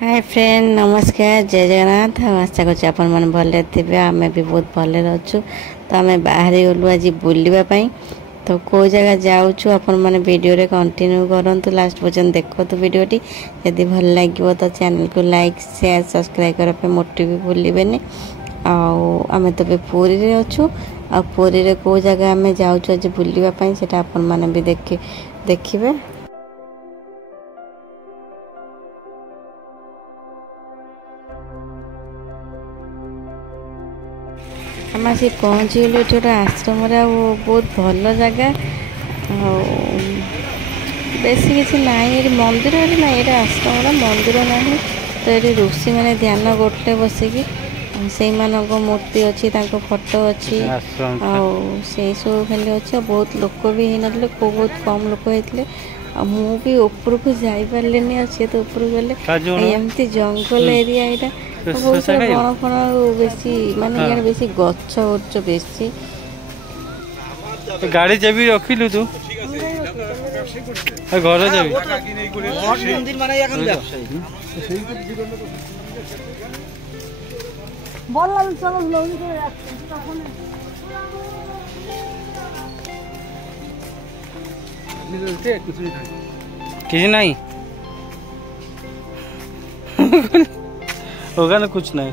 Hi friend नमस्कार जय जगन्नाथ आशा कर आपण मैंने भले थे आम भी बहुत भले अच्छु तो आम बाहर गलु आज बुलवाई तो कौ जगह जाऊँ आपण मैंने वीडियो रे कंटिन्यू करूँ लास्ट पर्यटन देखो तो वीडियोटी यदि भल लगे तो चैनल को लाइक शेयर सब्सक्राइब करने मोटे भी भूलें आम तो पुरी रे अच्छु आ पुरी रे कौ जगह आम जाऊँ आज बुलवाई से आपण मैंने भी देखिए आम आसी पहुँचीगलु ये गोटे आश्रम बहुत भल जगह बेसी किसी ना मंदिर ना ये आश्रम मंदिर ना तो ये ऋषि मैंने ध्यान गोटे बसिकी से मूर्ति अच्छी फोटो अच्छी से सब खाली अच्छे बहुत लोक भी होते बहुत कम लोक होते मु भी ऊपर को जापारे सी तो ऊपर गले एमती जंगल एरिया यहाँ बहुत सारा बण फण बेसी माने बेसी गछ उच्च बेसी गाड़ी चाबी रखिलु तू घर चाबी मंदिर माने या कम बोल चलो लोग किसी नहीं होगा ना कुछ नहीं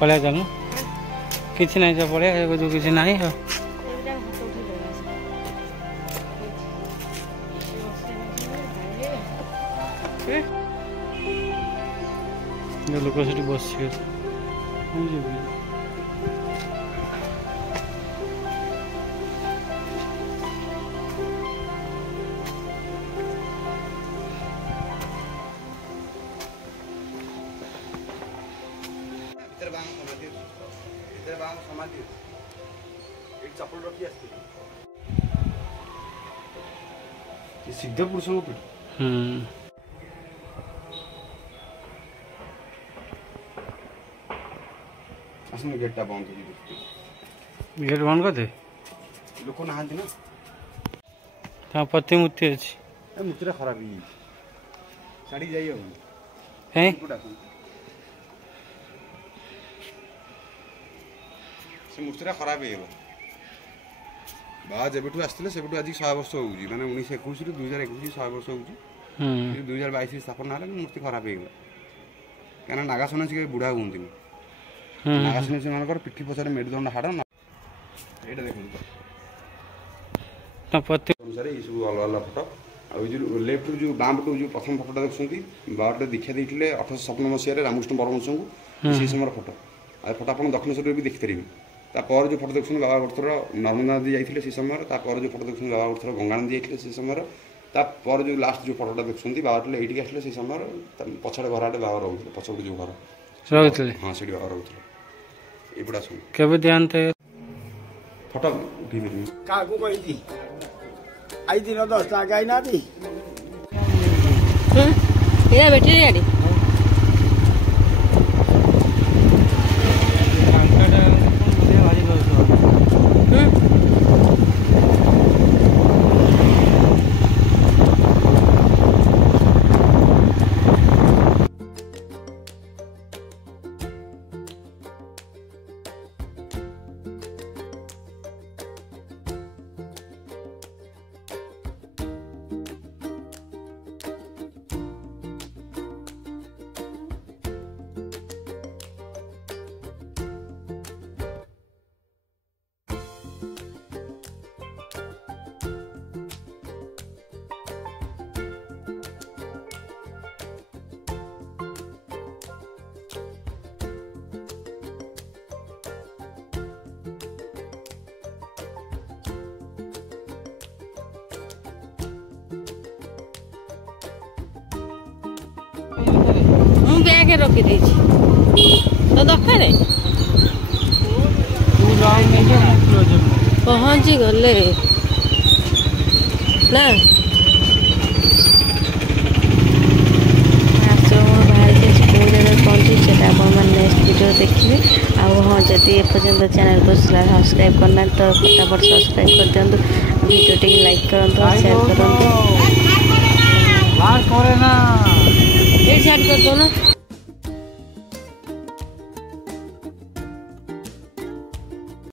पढ़ा चलू किसी नहीं पढ़े जो किसी नहीं है लोक से बस सिद्ध पुरुष आसने गेटा बंद गेट बंद कर दे लोक ना ना प्रतिमूर्ति अच्छी मूर्ति खराब साड़ी जाइए से मूर्ति खराब हो बाबा जब आसते से आज 100 वर्ष हो मैंने 1921 रू 2021 100 वर्ष हो 2022 स्थापना है मूर्ति खराब हो क्या नागा सन्यासी बुढ़ा हूँ नागा सन्यासी मान पिठी पचार मेरुदंड हाड़ ये देखते अनुसार ये सब अलग अलग फोटो आ लेफ्ट जो बाँ पटू जो प्रथम फोटोटा देखते बाबा दीक्षा देते 1857 मसीह रामकृष्ण परमहंस को से समय फोटो आ फोटो आप दक्षिणेश्वर भी देखिपारे तापर जो फोटो देखते बाबा गोरथर नर्मदा नदी जाते से समय तापर जो फोटो देखते बाबा गोरथर गंगा नदी जाते से समय तापर जो लास्ट जो फोटोटा देखते बाबा ये आसले से समय पछाड़ घर आटे बाबा रोते पछपटे जो घर रोते हाँ से बाबा रोते एपटा सब केबे देहांत फोटो उठी काकू कही आई दिन 10 टा गाय ना दी ये बैटरी गाड़ी बैग रखी तो दरकार पहुँची गले ना आश्रम बाहर कौ जगह पहुँची से नेक्स्ट वीडियो देखिए। हाँ जदि एपर्यंत चैनल को सब्सक्राइब करना तो फटाफट सब्सक्राइब कर दिंतु वीडियो टी लाइक करूँ शेयर करूँ बात करे ना ये कर दो ना